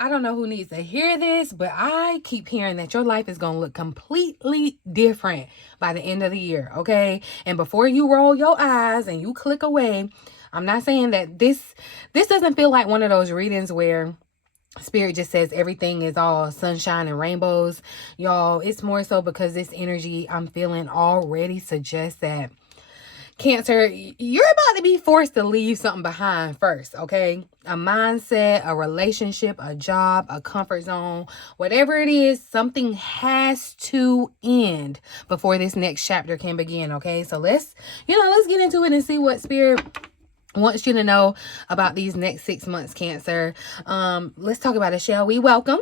I don't know who needs to hear this, but I keep hearing that your life is going to look completely different by the end of the year, okay? And before you roll your eyes and you click away, I'm not saying that this doesn't feel like one of those readings where Spirit just says everything is all sunshine and rainbows. Y'all, it's more so because this energy I'm feeling already suggests that Cancer, you're about to be forced to leave something behind first, okay? A mindset, a relationship, a job, a comfort zone, whatever it is, something has to end before this next chapter can begin, okay? So let's get into it and see what Spirit wants you to know about these next 6 months, Cancer. Let's talk about it, shall we? Welcome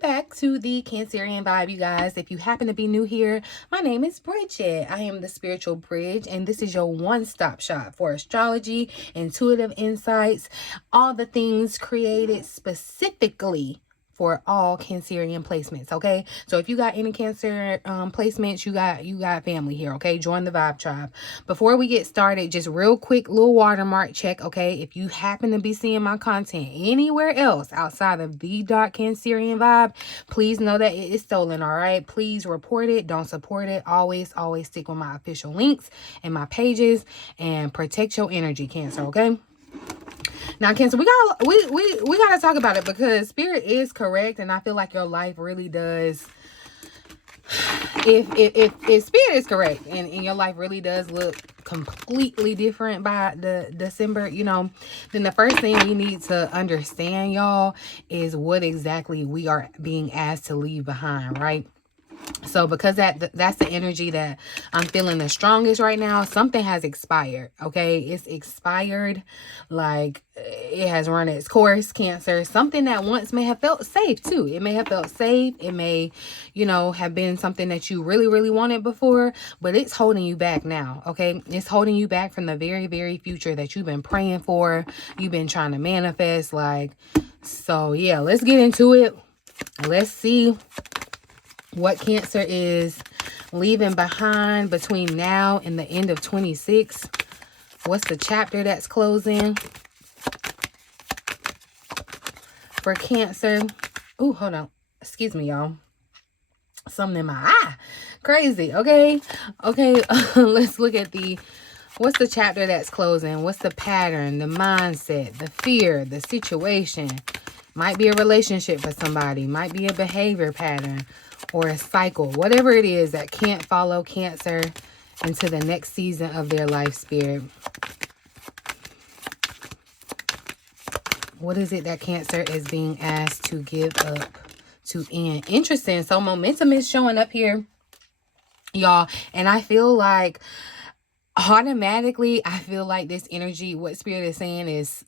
back to the Cancerian Vibe, you guys. If you happen to be new here, my name is Bridget. I am the Spiritual Bridge, and this is your one-stop shop for astrology, intuitive insights, all the things created specifically for all Cancerian placements, okay? So if you got any Cancer placements, you got family here, okay? Join the Vibe Tribe. Before we get started, just real quick little watermark check, okay? If you happen to be seeing my content anywhere else outside of the Cancerian Vibe, please know that it is stolen, all right? Please report it. Don't support it. Always stick with my official links and my pages and protect your energy, Cancer, okay? Now, Cancer, we gotta talk about it because Spirit is correct, and I feel like your life really does. If Spirit is correct, and your life really does look completely different by the December, then the first thing we need to understand, y'all, is what exactly we are being asked to leave behind, right? So because that's the energy that I'm feeling the strongest right now, something has expired, okay? It's expired, like it has run its course, Cancer. Something that once may have felt safe too. It may have felt safe. It may, have been something that you really, really wanted before, but it's holding you back now, okay? It's holding you back from the very, very future that you've been praying for. You've been trying to manifest, so yeah, let's get into it. Let's see what Cancer is leaving behind between now and the end of 26. What's the chapter that's closing for Cancer? Oh, hold on. Excuse me, y'all. Something in my eye. Crazy. Okay. Let's look at what's the chapter that's closing? What's the pattern, the mindset, the fear, the situation? Might be a relationship for somebody. Might be a behavior pattern or a cycle, whatever it is that can't follow Cancer into the next season of their life, Spirit. What is it that Cancer is being asked to give up, to end? Interesting. So momentum is showing up here, y'all. And I feel like automatically, this energy, what Spirit is saying is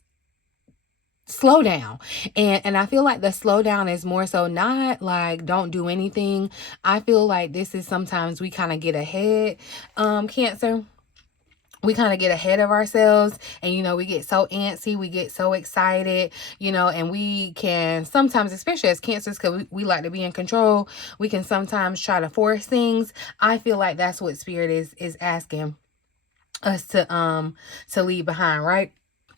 slow down. And I feel like the slowdown is more so not like don't do anything. I feel like this is sometimes we kind of get ahead, Cancer. We kind of get ahead of ourselves and, we get so antsy, we get so excited, and we can sometimes, especially as Cancers, because we like to be in control, we can sometimes try to force things. I feel like that's what Spirit is asking us to leave behind, right?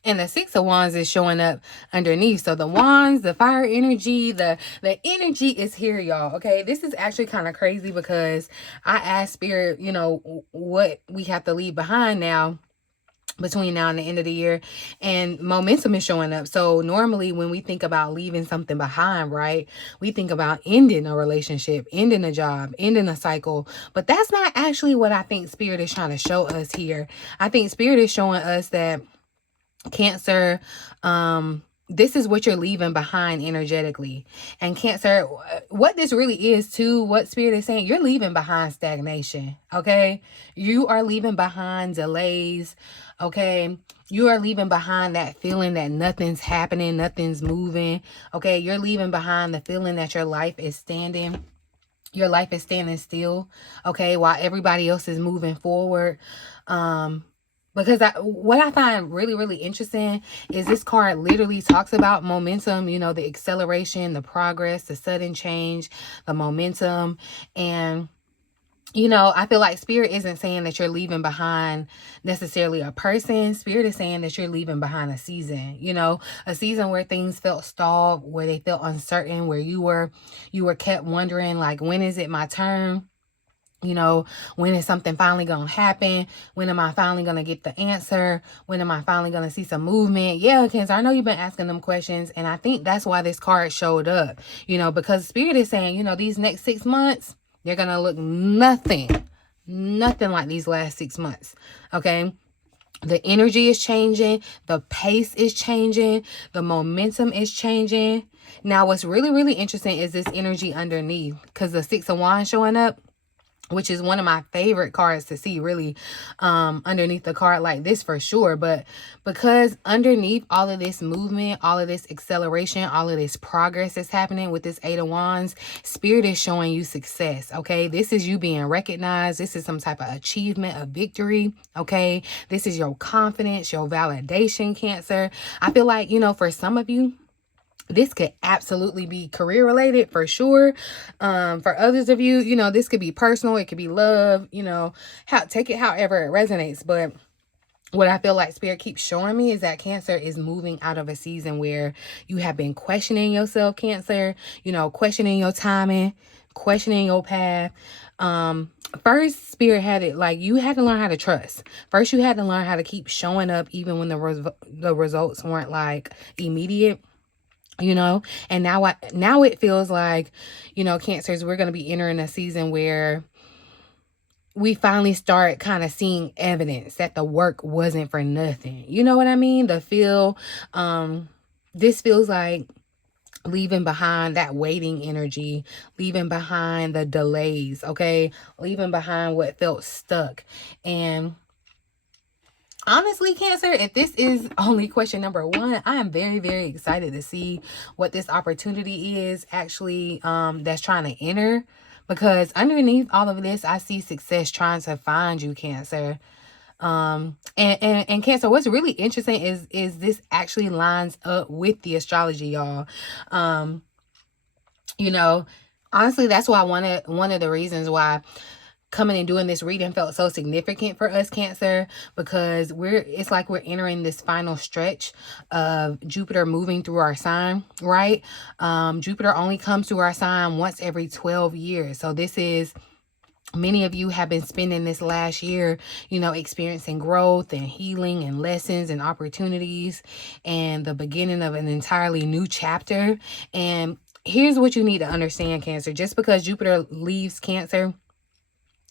And the Six of Wands is showing up underneath. So the wands, the fire energy, the energy is here, y'all. Okay. This is actually kind of crazy because I asked Spirit, what we have to leave behind now between now and the end of the year, and momentum is showing up. So normally when we think about leaving something behind, right, we think about ending a relationship, ending a job, ending a cycle, but that's not actually what I think Spirit is trying to show us here. I think Spirit is showing us that Cancer, this is what you're leaving behind energetically. And Cancer, what this really is too, what Spirit is saying, you're leaving behind stagnation, okay? You are leaving behind delays, okay? You are leaving behind that feeling that nothing's happening, nothing's moving, okay? You're leaving behind the feeling that your life is standing. Your life is standing still, okay, while everybody else is moving forward. Because what I find really, really interesting is this card literally talks about momentum, the acceleration, the progress, the sudden change, the momentum. And you know, I feel like Spirit isn't saying that you're leaving behind necessarily a person. Spirit is saying that you're leaving behind a season, you know, a season where things felt stalled, where they felt uncertain, where you were kept wondering, like, when is it my turn? You know, when is something finally going to happen? When am I finally going to get the answer? When am I finally going to see some movement? Yeah, Cancer, I know you've been asking them questions. And I think that's why this card showed up, you know, because Spirit is saying, you know, these next 6 months, they're going to look nothing like these last 6 months. Okay. The energy is changing. The pace is changing. The momentum is changing. Now, what's really, really interesting is this energy underneath, because the 6 of Wands showing up, which is one of my favorite cards to see, really, underneath the card like this for sure. But because underneath all of this movement, all of this acceleration, all of this progress that's happening with this 8 of Wands, Spirit is showing you success, okay? This is you being recognized. This is some type of achievement, a victory, okay? This is your confidence, your validation, Cancer. I feel like, you know, for some of you, this could absolutely be career related for sure. For others of you, you know, this could be personal. It could be love, you know, take it however it resonates. But what I feel like Spirit keeps showing me is that Cancer is moving out of a season where you have been questioning yourself, Cancer, you know, questioning your timing, questioning your path. First, Spirit had it like you had to learn how to trust. First, you had to learn how to keep showing up even when the results weren't like immediate. You know, and now it feels like, you know, Cancers, we're going to be entering a season where we finally start kind of seeing evidence that the work wasn't for nothing. You know what I mean? This feels like leaving behind that waiting energy, leaving behind the delays, okay? Leaving behind what felt stuck. And honestly, Cancer, if this is only question number 1, I am very, very excited to see what this opportunity is actually that's trying to enter. Because underneath all of this, I see success trying to find you, Cancer. And Cancer, what's really interesting is this actually lines up with the astrology, y'all. You know, honestly, that's why one of the reasons why coming and doing this reading felt so significant for us, Cancer, because it's like we're entering this final stretch of Jupiter moving through our sign, right? Jupiter only comes through our sign once every 12 years. So this is, many of you have been spending this last year, you know, experiencing growth and healing and lessons and opportunities and the beginning of an entirely new chapter. And here's what you need to understand, Cancer. Just because Jupiter leaves Cancer,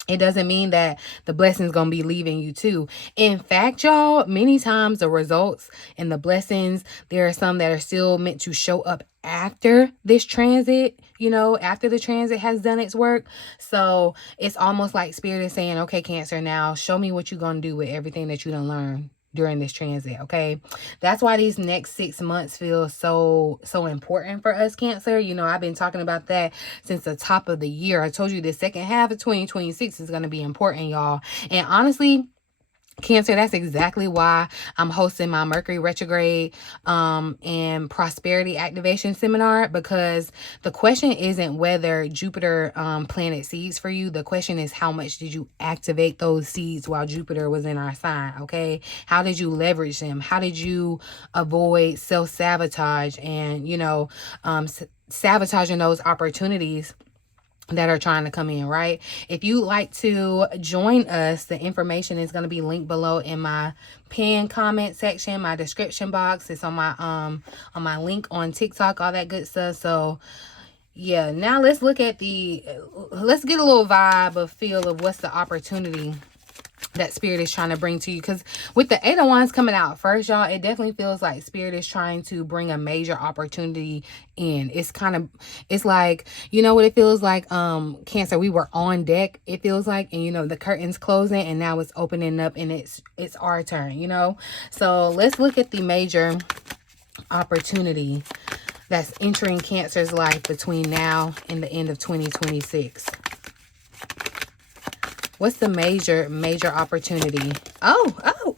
it doesn't mean that the blessings gonna be leaving you too. In fact, y'all, many times the results and the blessings, there are some that are still meant to show up after this transit, you know, after the transit has done its work. So it's almost like Spirit is saying, okay, Cancer, now show me what you're gonna do with everything that you done learned during this transit, okay? That's why these next 6 months feel so important for us, Cancer. You know, I've been talking about that since the top of the year. I told you the second half of 2026 is going to be important, y'all. And honestly, Cancer, that's exactly why I'm hosting my Mercury retrograde and prosperity activation seminar, because the question isn't whether Jupiter planted seeds for you. The question is, how much did you activate those seeds while Jupiter was in our sign, okay? How did you leverage them? How did you avoid self-sabotage and, you know, sabotaging those opportunities that are trying to come in, right? If you like to join us, the information is going to be linked below in my pinned comment section, my description box. It's on my link on TikTok, all that good stuff. So yeah, now let's get a little vibe of feel of what's the opportunity that Spirit is trying to bring to you. Because with the 8 of Wands coming out first, y'all, it definitely feels like Spirit is trying to bring a major opportunity in. It's like, you know what it feels like, Cancer, we were on deck, it feels like, and you know, the curtain's closing and now it's opening up and it's our turn, you know? So let's look at the major opportunity that's entering Cancer's life between now and the end of 2026. What's the major opportunity? Oh,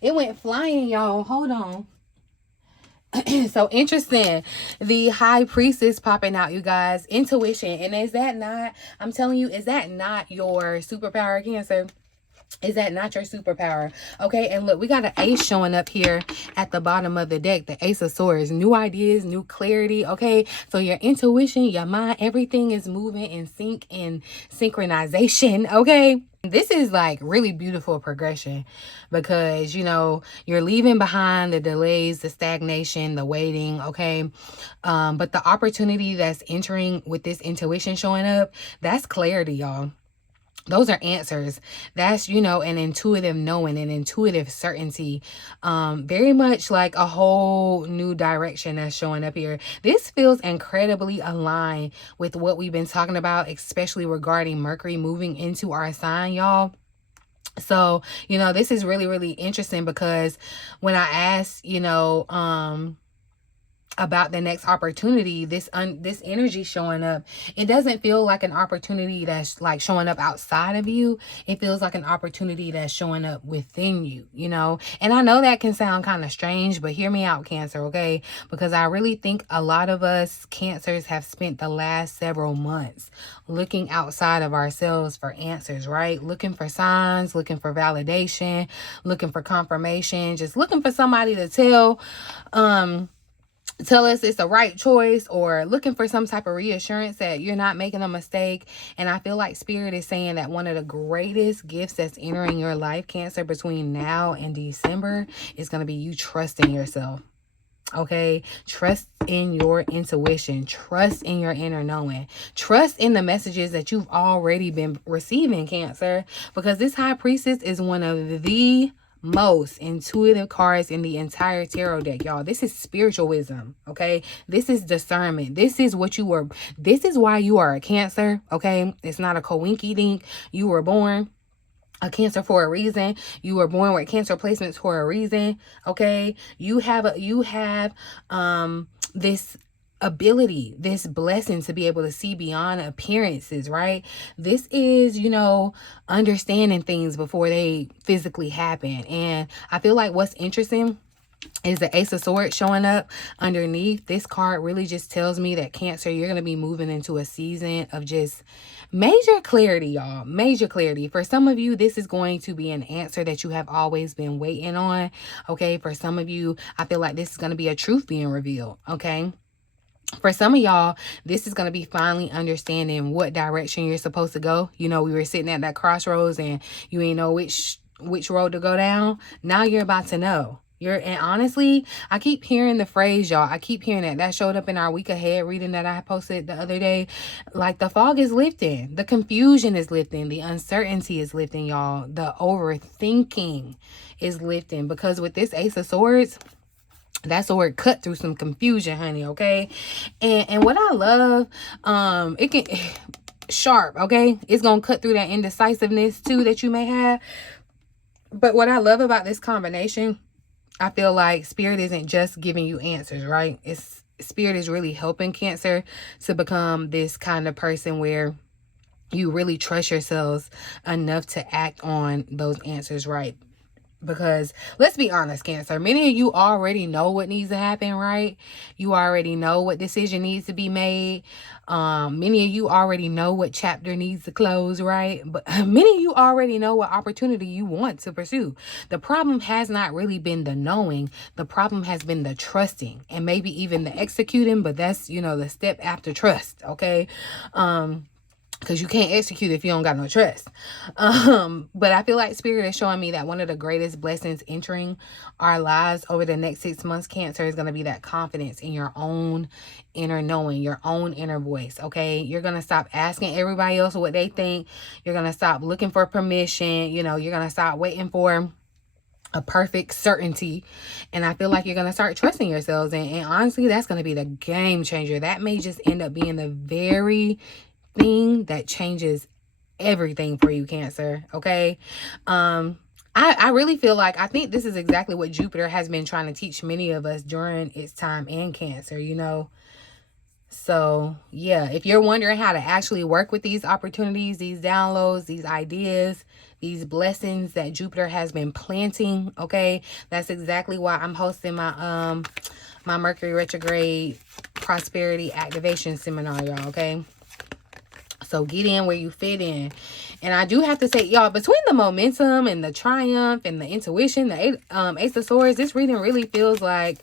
it went flying, y'all. Hold on. So interesting. The high priestess popping out, you guys. Intuition. And is that not, I'm telling you, is that not your superpower, Cancer? Is that not your superpower? Okay, and look, we got an ace showing up here at the bottom of the deck, the Ace of Swords. New ideas, new clarity, okay? So your intuition, your mind, everything is moving in sync and synchronization, okay? This is like really beautiful progression because, you know, you're leaving behind the delays, the stagnation, the waiting, okay? But the opportunity that's entering with this intuition showing up, that's clarity, y'all. Those are answers. That's, you know, an intuitive knowing, an intuitive certainty. Very much like a whole new direction that's showing up here. This feels incredibly aligned with what we've been talking about, especially regarding Mercury moving into our sign, y'all. So, you know, this is really, really interesting because when I asked, you know, about the next opportunity, this energy showing up, it doesn't feel like an opportunity that's like showing up outside of you. It feels like an opportunity that's showing up within you, you know. And I know that can sound kind of strange, but hear me out, Cancer, okay? Because I really think a lot of us Cancers have spent the last several months looking outside of ourselves for answers, right? Looking for signs, looking for validation, looking for confirmation, just looking for somebody to tell us it's the right choice, or looking for some type of reassurance that you're not making a mistake. And I feel like Spirit is saying that one of the greatest gifts that's entering your life, Cancer, between now and December is going to be you trusting yourself. Okay, trust in your intuition, trust in your inner knowing, trust in the messages that you've already been receiving, Cancer, because this High Priestess is one of the most intuitive cards in the entire tarot deck, y'all. This is spiritual wisdom, okay? This is discernment. This is what you were, this is why you are a Cancer, okay? It's not a coinky dink. You were born a Cancer for a reason. You were born with Cancer placements for a reason, okay? You have this ability, this blessing to be able to see beyond appearances, right? This is, you know, understanding things before they physically happen. And I feel like what's interesting is the Ace of Swords showing up underneath. This card really just tells me that, Cancer, you're going to be moving into a season of just major clarity, y'all. Major clarity. For some of you, this is going to be an answer that you have always been waiting on, okay? For some of you, I feel like this is going to be a truth being revealed, okay? For some of y'all, this is going to be finally understanding what direction you're supposed to go. You know, we were sitting at that crossroads and you ain't know which road to go down. Now you're about to know. And honestly, I keep hearing the phrase, y'all. I keep hearing that. That showed up in our week ahead reading that I posted the other day. Like, the fog is lifting. The confusion is lifting. The uncertainty is lifting, y'all. The overthinking is lifting. Because with this Ace of Swords, that sword cut through some confusion, honey, okay? And what I love, it can sharp, okay? It's gonna cut through that indecisiveness too that you may have. But what I love about this combination, I feel like Spirit isn't just giving you answers, right? Spirit is really helping Cancer to become this kind of person where you really trust yourselves enough to act on those answers, right? Because let's be honest, Cancer, many of you already know what needs to happen, right? You already know what decision needs to be made. Many of you already know what chapter needs to close, right? But many of you already know what opportunity you want to pursue. The problem has not really been the knowing. The problem has been the trusting and maybe even the executing, but that's, you know, the step after trust, okay? Because you can't execute if you don't got no trust. But I feel like Spirit is showing me that one of the greatest blessings entering our lives over the next 6 months, Cancer, is going to be that confidence in your own inner knowing, your own inner voice, okay? You're going to stop asking everybody else what they think. You're going to stop looking for permission. You know, you're going to stop waiting for a perfect certainty. And I feel like you're going to start trusting yourselves. And honestly, that's going to be the game changer. That may just end up being the very thing that changes everything for you, Cancer, okay? I really feel like, I think this is exactly what Jupiter has been trying to teach many of us during its time in Cancer, you know? So, yeah, if you're wondering how to actually work with these opportunities, these downloads, these ideas, these blessings that Jupiter has been planting, okay? That's exactly why I'm hosting my my Mercury retrograde prosperity activation seminar, y'all, okay? So get in where you fit in. And I do have to say, y'all, between the momentum and the triumph and the intuition, the Ace of Swords, this reading really feels like,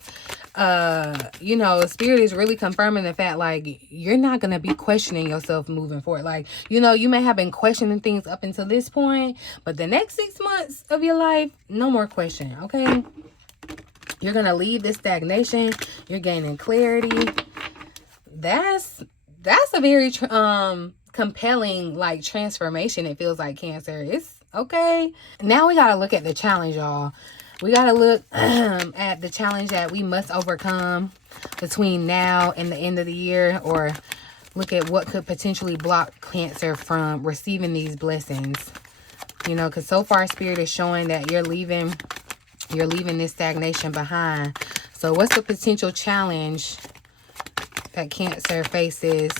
you know, Spirit is really confirming the fact, like, you're not going to be questioning yourself moving forward. Like, you know, you may have been questioning things up until this point, but the next 6 months of your life, no more questioning, okay? You're going to leave this stagnation. You're gaining clarity. That's a very compelling, like, transformation. It feels like, Cancer. It's okay. Now we got to look at the challenge, y'all. We got to look at the challenge that we must overcome between now and the end of the year, or look at what could potentially block Cancer from receiving these blessings. You know, because so far Spirit is showing that you're leaving this stagnation behind. So what's the potential challenge that Cancer faces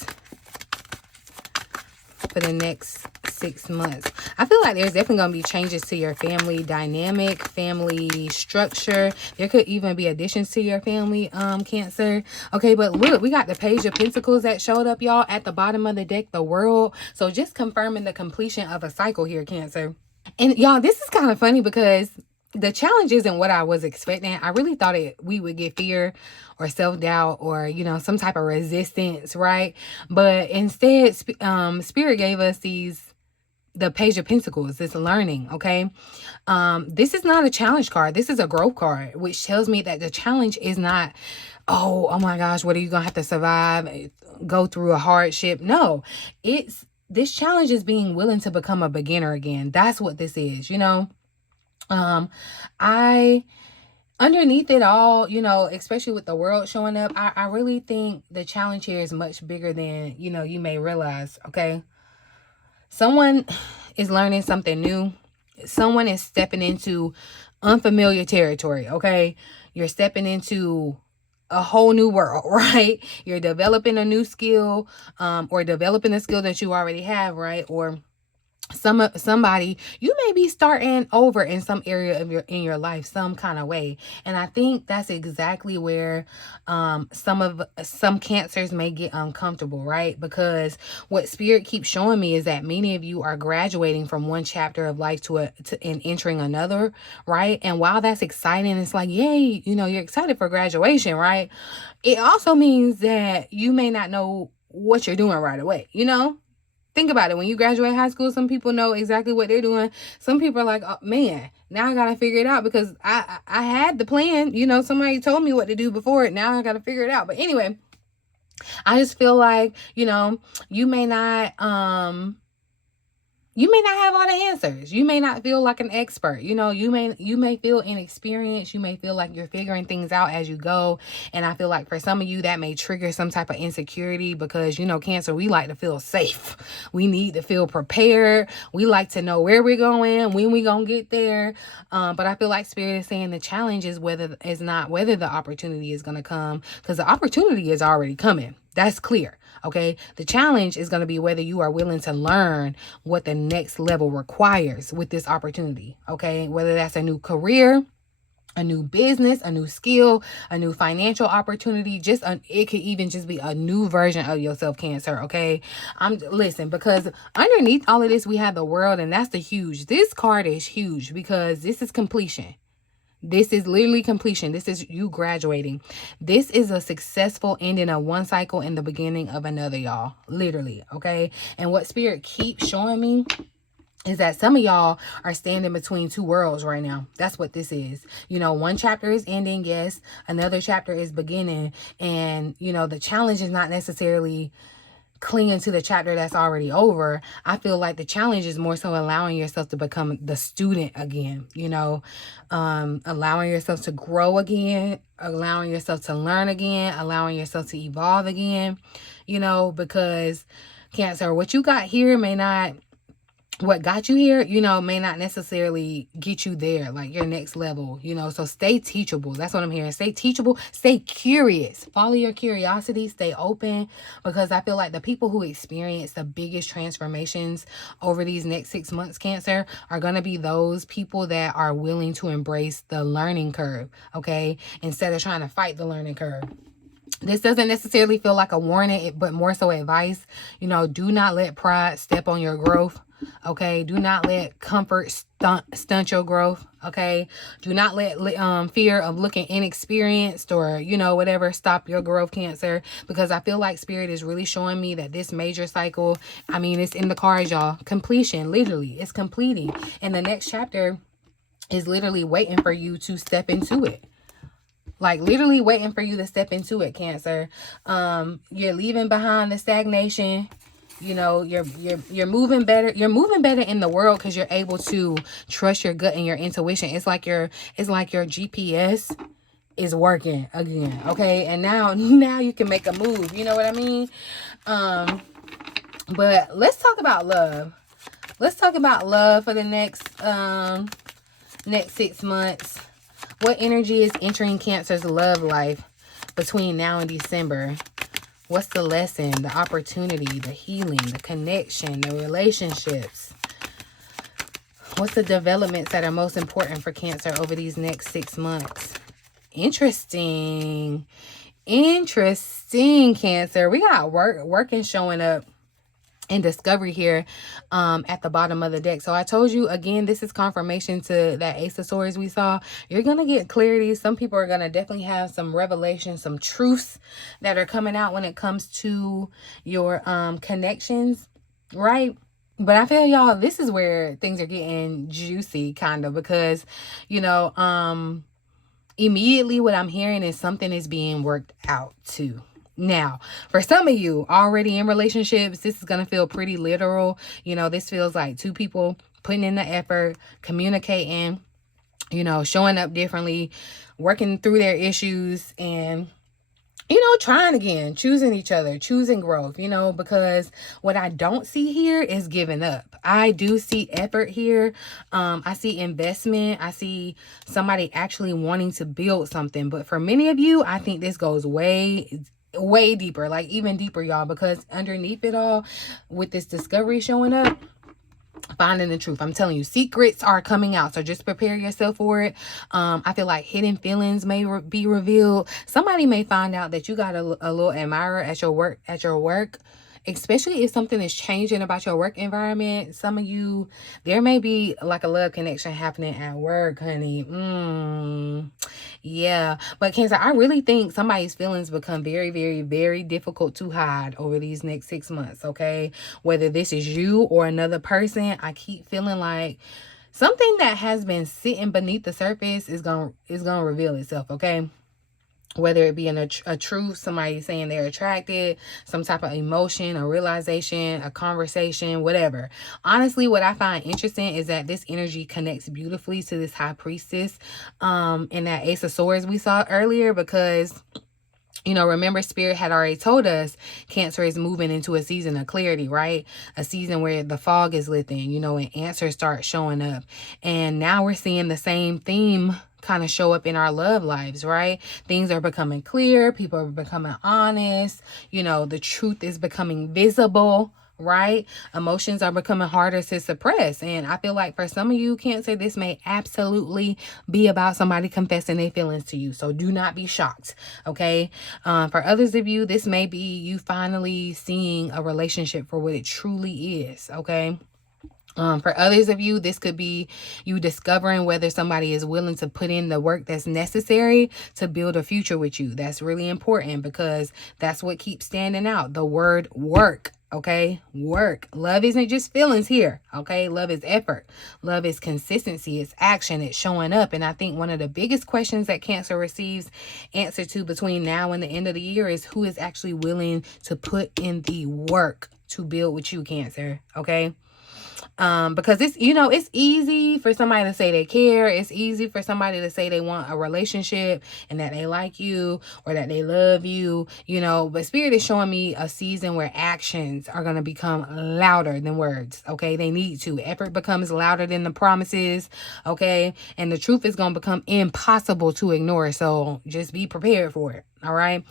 for the next 6 months? I feel like there's definitely going to be changes to your family dynamic, family structure. There could even be additions to your family, Cancer. Okay, but look, we got the Page of Pentacles that showed up, y'all, at the bottom of the deck, the World. So just confirming the completion of a cycle here, Cancer. And y'all, this is kind of funny because the challenge isn't what I was expecting. I really thought we would get fear or self-doubt or, you know, some type of resistance, right? But instead, Spirit gave us the Page of Pentacles, this learning, okay? This is not a challenge card. This is a growth card, which tells me that the challenge is not, oh my gosh, what are you going to have to survive, go through a hardship? No, this challenge is being willing to become a beginner again. That's what this is, you know? Underneath it all, you know, especially with the World showing up, I really think the challenge here is much bigger than, you know, you may realize, okay? Someone is learning something new. Someone is stepping into unfamiliar territory, okay? You're stepping into a whole new world, right? You're developing a new skill, or developing a skill that you already have, right? Or somebody, you may be starting over in some area of your life, some kind of way. And I think that's exactly where some Cancers may get uncomfortable, right? Because what Spirit keeps showing me is that many of you are graduating from one chapter of life and entering another, right? And while that's exciting, it's like, yay, you know, you're excited for graduation, right? It also means that you may not know what you're doing right away, you know? Think about it. When you graduate high school, some people know exactly what they're doing. Some people are like, oh, man, now I got to figure it out because I had the plan. You know, somebody told me what to do before it. Now I got to figure it out. But anyway, I just feel like, you know, you may not have all the answers. You may not feel like an expert. You know, you may feel inexperienced. You may feel like you're figuring things out as you go. And I feel like for some of you, that may trigger some type of insecurity because, you know, Cancer, we like to feel safe. We need to feel prepared. We like to know where we're going, when we're going to get there. But I feel like Spirit is saying the challenge is not whether the opportunity is going to come, because the opportunity is already coming. That's clear. Okay. The challenge is going to be whether you are willing to learn what the next level requires with this opportunity. Okay. Whether that's a new career, a new business, a new skill, a new financial opportunity, it could even just be a new version of yourself, Cancer. Okay. Listen, because underneath all of this, we have the World, and that's this card is huge because this is completion. This is literally completion. This is you graduating. This is a successful ending of one cycle and the beginning of another, y'all. Literally, okay? And what Spirit keeps showing me is that some of y'all are standing between two worlds right now. That's what this is. You know, one chapter is ending, yes. Another chapter is beginning. And, you know, the challenge is not necessarily clinging to the chapter that's already over. I feel like the challenge is more so allowing yourself to become the student again, you know, allowing yourself to grow again, allowing yourself to learn again, allowing yourself to evolve again, you know, because Cancer, what you got here may not what got you here, you know, may not necessarily get you there, like your next level, you know. So stay teachable. That's what I'm hearing. Stay teachable, stay curious, follow your curiosity, stay open, because I feel like the people who experience the biggest transformations over these next 6 months, Cancer, are going to be those people that are willing to embrace the learning curve, okay, instead of trying to fight the learning curve. This doesn't necessarily feel like a warning, but more so advice. You know, do not let pride step on your growth. Okay, do not let comfort stunt your growth. Okay, do not let fear of looking inexperienced or, you know, whatever, stop your growth, Cancer. Because I feel like Spirit is really showing me that this major cycle, I mean, it's in the cards, y'all. Completion, literally, it's completing, and the next chapter is literally waiting for you to step into it. Like literally waiting for you to step into it, Cancer. You're leaving behind the stagnation. You know, you're moving better. You're moving better in the world because you're able to trust your gut and your intuition. It's like your GPS is working again. Okay. And now you can make a move. You know what I mean? But let's talk about love. Let's talk about love for the next 6 months. What energy is entering Cancer's love life between now and December? What's the lesson, the opportunity, the healing, the connection, the relationships? What's the developments that are most important for Cancer over these next 6 months? Interesting. Interesting, Cancer. We got working showing up and discovery here at the bottom of the deck. So I told you, again, this is confirmation to that Ace of Swords we saw. You're going to get clarity. Some people are going to definitely have some revelations, some truths that are coming out when it comes to your connections, right? But I feel, y'all, this is where things are getting juicy, kind of, because, you know, immediately what I'm hearing is something is being worked out too. Now, for some of you already in relationships, this is going to feel pretty literal. You know, this feels like two people putting in the effort, communicating, you know, showing up differently, working through their issues, and, you know, trying again, choosing each other, choosing growth, you know, because what I don't see here is giving up. I do see effort here. I see investment. I see somebody actually wanting to build something. But for many of you, I think this goes way deeper, like even deeper, y'all, because underneath it all, with this discovery showing up, finding the truth, I'm telling you, secrets are coming out, so just prepare yourself for it. I feel like hidden feelings may be revealed. Somebody may find out that you got a little admirer at your work, especially if something is changing about your work environment. Some of you, there may be like a love connection happening at work, honey. Yeah. But Cancer, I really think somebody's feelings become very, very, very difficult to hide over these next 6 months, okay? Whether this is you or another person, I keep feeling like something that has been sitting beneath the surface is gonna reveal itself, okay? Whether it be in a truth, somebody saying they're attracted, some type of emotion, a realization, a conversation, whatever. Honestly, what I find interesting is that this energy connects beautifully to this high priestess and that Ace of Swords we saw earlier, because, you know, remember, Spirit had already told us Cancer is moving into a season of clarity, right? A season where the fog is lifting, you know, and answers start showing up. And now we're seeing the same theme kind of show up in our love lives, right? Things are becoming clear. People are becoming honest. You know, the truth is becoming visible, right? Emotions are becoming harder to suppress. And I feel like for some of you, Cancer, this may absolutely be about somebody confessing their feelings to you. So do not be shocked, okay? For others of you, this may be you finally seeing a relationship for what it truly is, okay? For others of you, this could be you discovering whether somebody is willing to put in the work that's necessary to build a future with you. That's really important, because that's what keeps standing out. The word work. Okay, work. Love isn't just feelings here. Okay, love is effort. Love is consistency. It's action. It's showing up. And I think one of the biggest questions that Cancer receives answer to between now and the end of the year is who is actually willing to put in the work to build with you, Cancer. Okay. Because it's, you know, it's easy for somebody to say they care. It's easy for somebody to say they want a relationship and that they like you or that they love you, you know, but Spirit is showing me a season where actions are going to become louder than words. Okay. They need to. Effort becomes louder than the promises. Okay. And the truth is going to become impossible to ignore. So just be prepared for it. All right.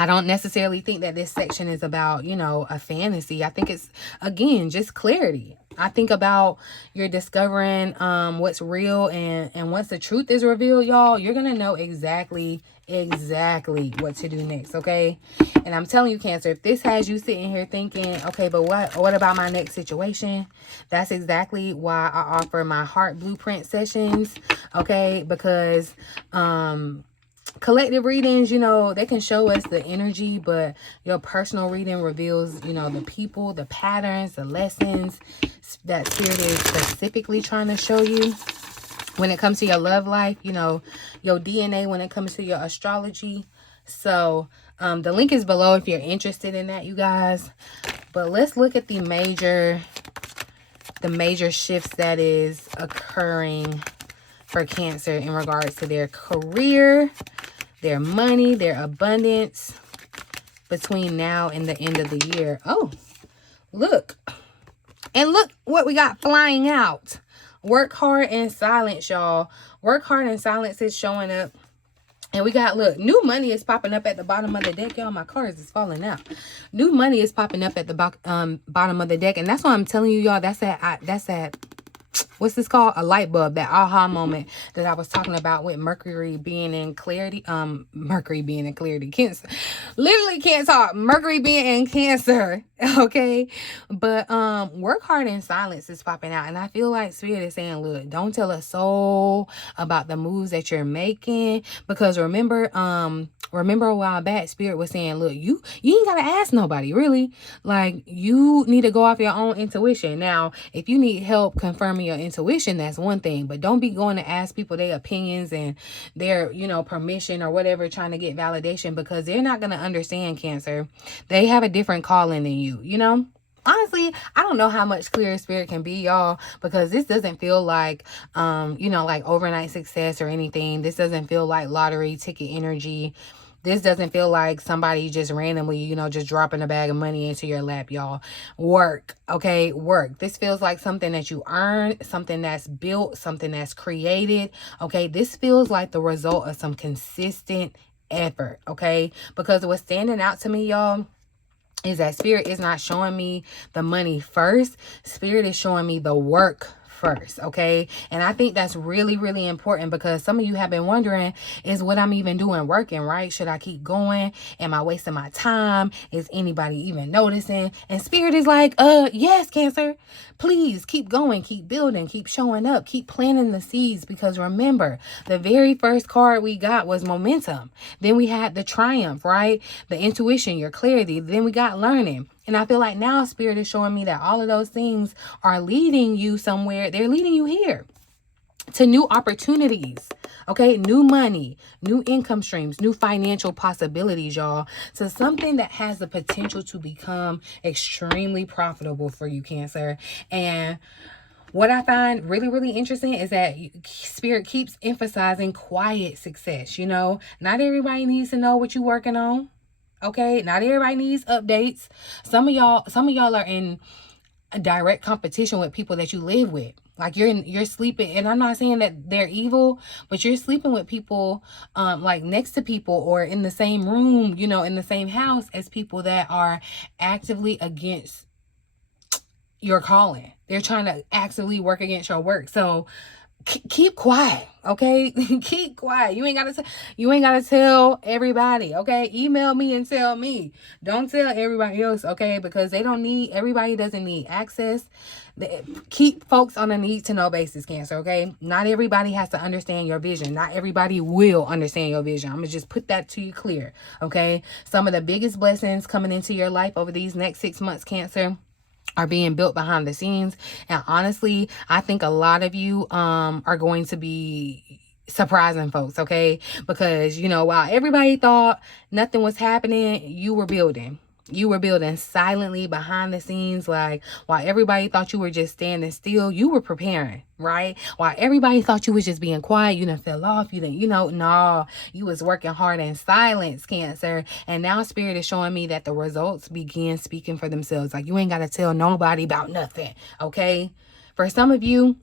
I don't necessarily think that this section is about, you know, a fantasy. I think it's, again, just clarity. I think about you're discovering what's real, and once the truth is revealed, y'all, you're going to know exactly what to do next, okay? And I'm telling you, Cancer, if this has you sitting here thinking, okay, but what about my next situation? That's exactly why I offer my heart blueprint sessions, okay? Because collective readings, you know, they can show us the energy, but your personal reading reveals, you know, the people, the patterns, the lessons that Spirit is specifically trying to show you. When it comes to your love life, you know, your DNA, when it comes to your astrology. So the link is below if you're interested in that, you guys. But let's look at the major shifts that is occurring for Cancer in regards to their career, their money, their abundance between now and the end of the year. Oh, look. And look what we got flying out. Work hard and silence, y'all. Work hard and silence is showing up. And we got, look, new money is popping up at the bottom of the deck. Y'all, my cards is falling out. New money is popping up at the bottom of the deck. And that's why I'm telling you, y'all, that's that what's this called? A light bulb, that aha moment that I was talking about with Mercury being in clarity. Mercury being in clarity. Cancer. Literally can't talk. Mercury being in Cancer. Okay. But work hard in silence is popping out. And I feel like Spirit is saying, look, don't tell a soul about the moves that you're making. Because remember a while back, Spirit was saying, look, you ain't gotta ask nobody, really. Like, you need to go off your own intuition. Now, if you need help confirming your intuition, that's one thing, but don't be going to ask people their opinions and their, you know, permission or whatever, trying to get validation, because they're not going to understand, Cancer. They have a different calling than you know. Honestly, I don't know how much clearer Spirit can be, y'all, because this doesn't feel like, you know, like overnight success or anything. This doesn't feel like lottery ticket energy. This doesn't feel like somebody just randomly, you know, just dropping a bag of money into your lap, y'all. Work, okay? Work. This feels like something that you earned, something that's built, something that's created, okay? This feels like the result of some consistent effort, okay? Because what's standing out to me, y'all, is that Spirit is not showing me the money first. Spirit is showing me the work first, okay? And I think that's really, really important, because some of you have been wondering, is what I'm even doing working, right? Should I keep going? Am I wasting my time? Is anybody even noticing? And Spirit is like, yes, Cancer. Please keep going, keep building, keep showing up, keep planting the seeds, because remember, the very first card we got was momentum. Then we had the triumph, right? The intuition, your clarity. Then we got learning. And I feel like now Spirit is showing me that all of those things are leading you somewhere. They're leading you here to new opportunities, okay? New money, new income streams, new financial possibilities, y'all. To something that has the potential to become extremely profitable for you, Cancer. And what I find really, really interesting is that Spirit keeps emphasizing quiet success. You know, not everybody needs to know what you're working on. Okay, not everybody needs updates. Some of y'all are in a direct competition with people that you live with. Like you're sleeping, and I'm not saying that they're evil, but you're sleeping with people like next to people or in the same room, you know, in the same house as people that are actively against your calling. They're trying to actively work against your work. So keep quiet, okay? Keep quiet. You ain't gotta tell everybody, okay? Email me and tell me. Don't tell everybody else, okay? Because everybody doesn't need access. Keep folks on a need to know basis, Cancer, okay? Not everybody has to understand your vision. Not everybody will understand your vision. I'm gonna just put that to you clear, okay? Some of the biggest blessings coming into your life over these next 6 months, Cancer, are being built behind the scenes. And honestly, I think a lot of you are going to be surprising folks, okay? Because, you know, while everybody thought nothing was happening, you were building. You were building silently behind the scenes, like while everybody thought you were just standing still, you were preparing, right? While everybody thought you was just being quiet, you done fell off, you didn't, no, you was working hard in silence, Cancer. And now Spirit is showing me that the results begin speaking for themselves. Like, you ain't got to tell nobody about nothing, okay? For some of you,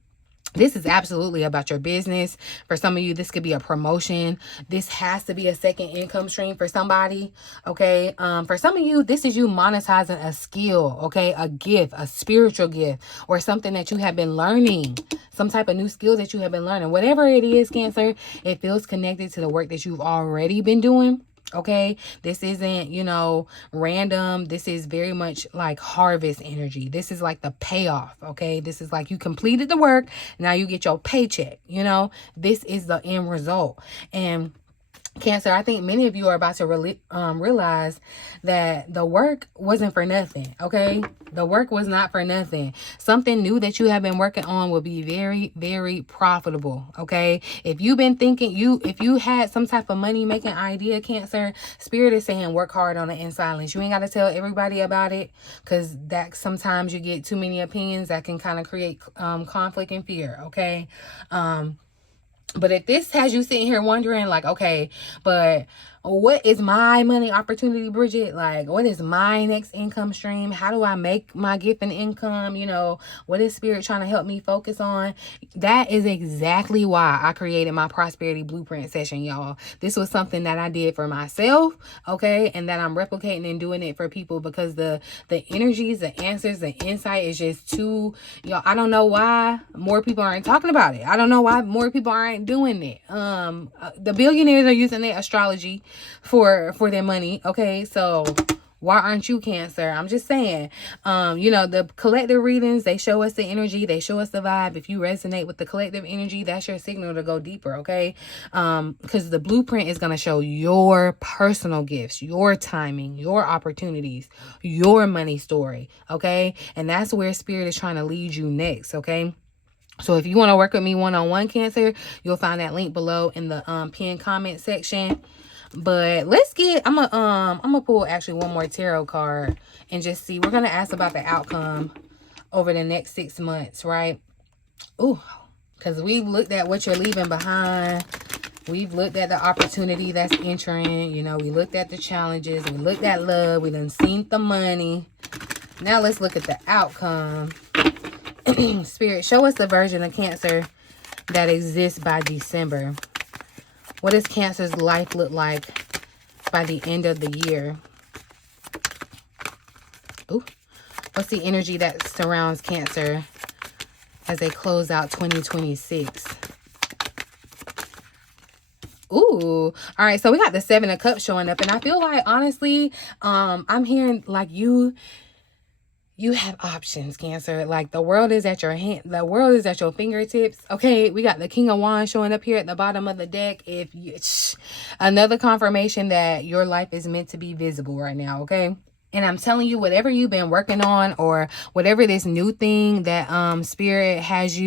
this is absolutely about your business. For some of you, this could be a promotion. This has to be a second income stream for somebody, okay? For some of you, this is you monetizing a skill, okay? A gift, a spiritual gift, or something that you have been learning, some type of new skill that you have been learning. Whatever it is, Cancer, it feels connected to the work that you've already been doing. Okay, this isn't, random. This is very much like harvest energy. This is like the payoff. Okay, this is like you completed the work. Now you get your paycheck. This is the end result. And Cancer, I think many of you are about to realize that the work wasn't for nothing, okay? The work was not for nothing. Something new that you have been working on will be very, very profitable, okay? If you've been thinking, if you had some type of money-making idea, Cancer, Spirit is saying work hard on it in silence. You ain't got to tell everybody about it, because that sometimes you get too many opinions that can kind of create conflict and fear, okay? But if this has you sitting here wondering, like, okay, but what is my money opportunity, Bridget? Like, what is my next income stream? How do I make my gift and income? What is Spirit trying to help me focus on? That is exactly why I created my prosperity blueprint session, y'all. This was something that I did for myself, okay? And that I'm replicating and doing it for people, because the energies, the answers, the insight is just too, I don't know why more people aren't talking about it. I don't know why more people aren't doing it. The billionaires are using their astrology for their money, okay? So why aren't you, Cancer? I'm just saying, the collective readings, they show us the energy, they show us the vibe. If you resonate with the collective energy, that's your signal to go deeper, okay? Because the blueprint is going to show your personal gifts, your timing, your opportunities, your money story, okay? And that's where Spirit is trying to lead you next, okay? So if you want to work with me one-on-one, Cancer, you'll find that link below in the pinned comment section. But I'm gonna pull actually one more tarot card and just see. We're gonna ask about the outcome over the next 6 months, right? Ooh, because we've looked at what you're leaving behind. We've looked at the opportunity that's entering. We looked at the challenges. We looked at love. We done seen the money. Now let's look at the outcome. Spirit, show us the version of Cancer that exists by December. What does Cancer's life look like by the end of the year? Ooh. What's the energy that surrounds Cancer as they close out 2026? Ooh. All right, so we got the 7 of Cups showing up, and I feel like, honestly, I'm hearing like you have options, Cancer. Like, the world is at your hand. The world is at your fingertips. Okay, we got the King of Wands showing up here at the bottom of the deck. Another confirmation that your life is meant to be visible right now, okay? And I'm telling you, whatever you've been working on, or whatever this new thing that Spirit has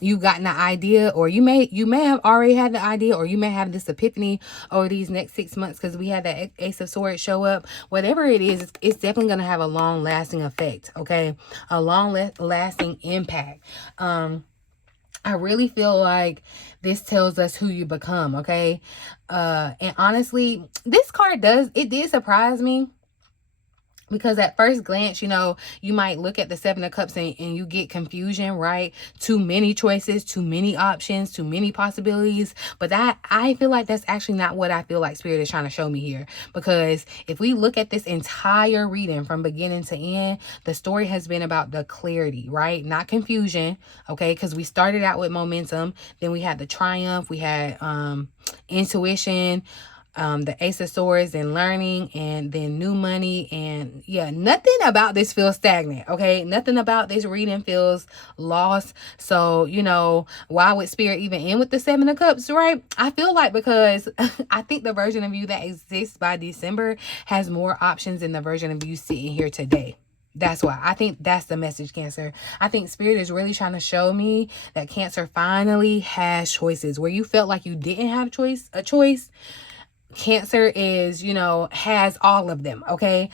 you've gotten an idea, or you may have already had the idea, or you may have this epiphany over these next 6 months, because we had the Ace of Swords show up. Whatever it is, it's definitely going to have a long lasting effect, okay? A long lasting impact. I really feel like this tells us who you become, okay? And honestly, this card did surprise me. Because at first glance, you might look at the 7 of Cups and you get confusion, right? Too many choices, too many options, too many possibilities. But I feel like that's actually not what I feel like Spirit is trying to show me here. Because if we look at this entire reading from beginning to end, the story has been about the clarity, right? Not confusion, okay? Because we started out with momentum. Then we had the triumph. We had intuition, the Ace of Swords, and learning, and then new money. And yeah, nothing about this feels stagnant, okay? Nothing about this reading feels lost. So, why would Spirit even end with the 7 of Cups, right? I feel like because I think the version of you that exists by December has more options than the version of you sitting here today. That's why. I think that's the message, Cancer. I think Spirit is really trying to show me that Cancer finally has choices. Where you felt like you didn't have a choice, Cancer is, has all of them, okay?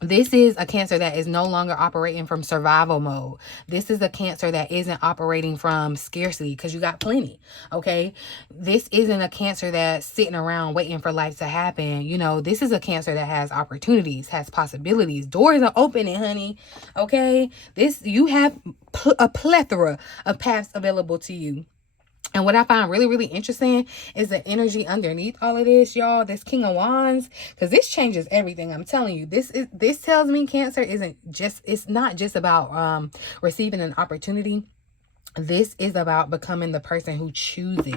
This is a Cancer that is no longer operating from survival mode. This is a Cancer that isn't operating from scarcity because you got plenty, okay? This isn't a Cancer that's sitting around waiting for life to happen. This is a Cancer that has opportunities, has possibilities. Doors are opening, honey, okay? You have a plethora of paths available to you. And what I find really, really interesting is the energy underneath all of this, y'all. This King of Wands, because this changes everything. I'm telling you, this tells me Cancer it's not just about receiving an opportunity. This is about becoming the person who chooses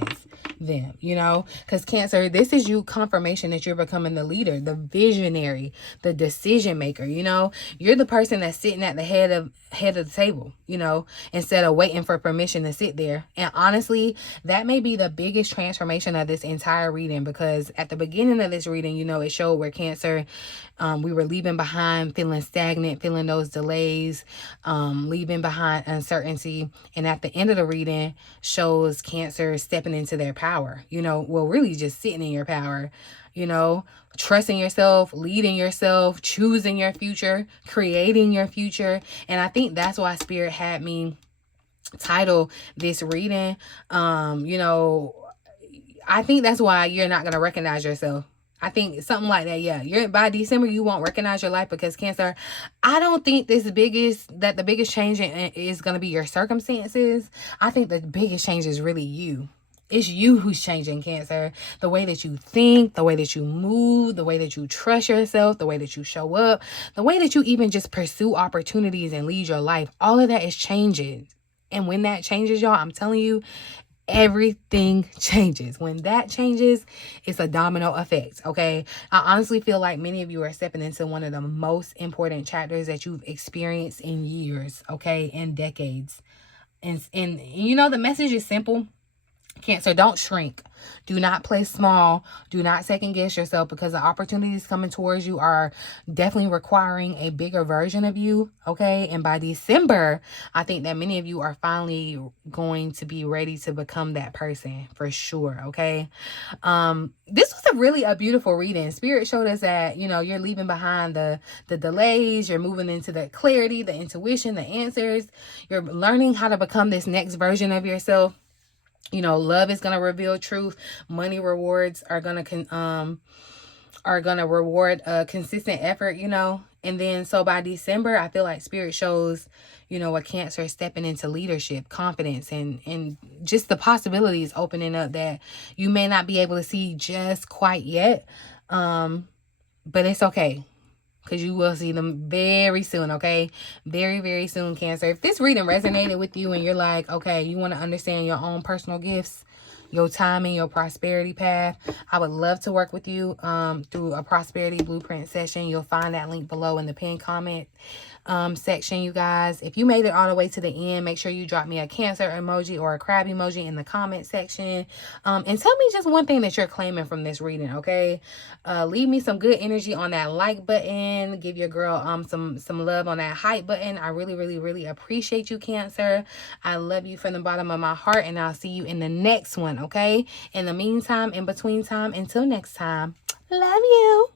them, because Cancer, this is you confirmation that you're becoming the leader, the visionary, the decision maker. You're the person that's sitting at the head of the table, instead of waiting for permission to sit there. And honestly, that may be the biggest transformation of this entire reading, because at the beginning of this reading, it showed where Cancer, we were leaving behind feeling stagnant, feeling those delays, leaving behind uncertainty. And at the end of the reading shows Cancer stepping into their power, really just sitting in your power, trusting yourself, leading yourself, choosing your future, creating your future. And I think that's why Spirit had me title this reading. I think that's why you're not going to recognize yourself. I think something like that. Yeah. By December, you won't recognize your life, because Cancer, I don't think the biggest change is going to be your circumstances. I think the biggest change is really you. It's you who's changing, Cancer. The way that you think, the way that you move, the way that you trust yourself, the way that you show up, the way that you even just pursue opportunities and lead your life. All of that is changing. And when that changes, y'all, I'm telling you, everything changes. When that changes, it's a domino effect, okay? I honestly feel like many of you are stepping into one of the most important chapters that you've experienced in years, okay? In decades. And the message is simple. Cancer, don't shrink. Do not play small. Do not second guess yourself, because the opportunities coming towards you are definitely requiring a bigger version of you, okay? And by December, I think that many of you are finally going to be ready to become that person for sure, okay? This was a beautiful reading. Spirit showed us that, you're leaving behind the delays. You're moving into the clarity, the intuition, the answers. You're learning how to become this next version of yourself. Love is going to reveal truth. Money rewards are going to reward a consistent effort, And then so by December, I feel like Spirit shows, a Cancer stepping into leadership, confidence, and just the possibilities opening up that you may not be able to see just quite yet. But it's okay, because you will see them very soon, okay? Very, very soon, Cancer. If this reading resonated with you and you're like, okay, you want to understand your own personal gifts, your timing, your prosperity path, I would love to work with you through a prosperity blueprint session. You'll find that link below in the pinned comment section, you guys. If you made it all the way to the end, make sure you drop me a Cancer emoji or a crab emoji in the comment section. And tell me just one thing that you're claiming from this reading, okay? Leave me some good energy on that like button. Give your girl some love on that hype button. I really, really, really appreciate you, Cancer. I love you from the bottom of my heart, and I'll see you in the next one, okay? In the meantime, in between time, until next time, love you.